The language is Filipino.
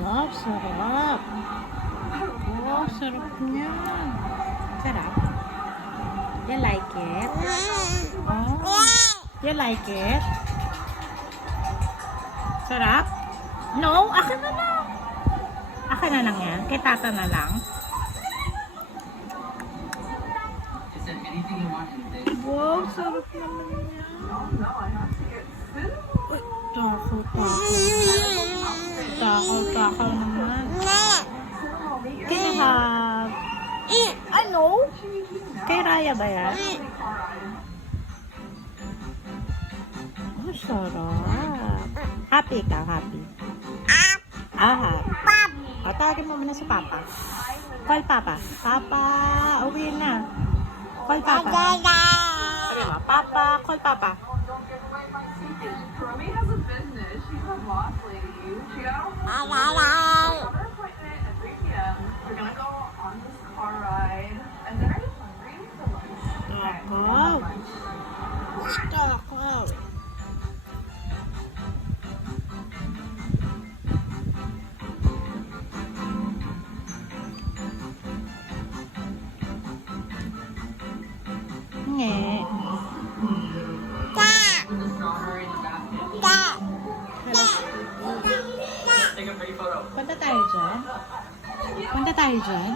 Wow, sarap. Wow, sarap niyan. Sarap. You like it? Oh, you like it? Sarap? No, akin na lang. Akin na lang yan. Kay tata na lang. Wow, sarap naman yan. Uy, takaw naman. Can you have... Ano? Kay Raya ba yan? Oh, sarap. Happy ka, happy. Happy. O, tawagin mo muna si Papa. Call Papa. Papa, uwi na. Call Papa. Sabi mo, Papa, call Papa. Romy has a business. She's a boss lady. She got an appointment at 3 p.m. We're gonna go on this car ride. And then are you hungry for lunch? Takaw. Nge. Punta tayo dyan? Punta tayo dyan?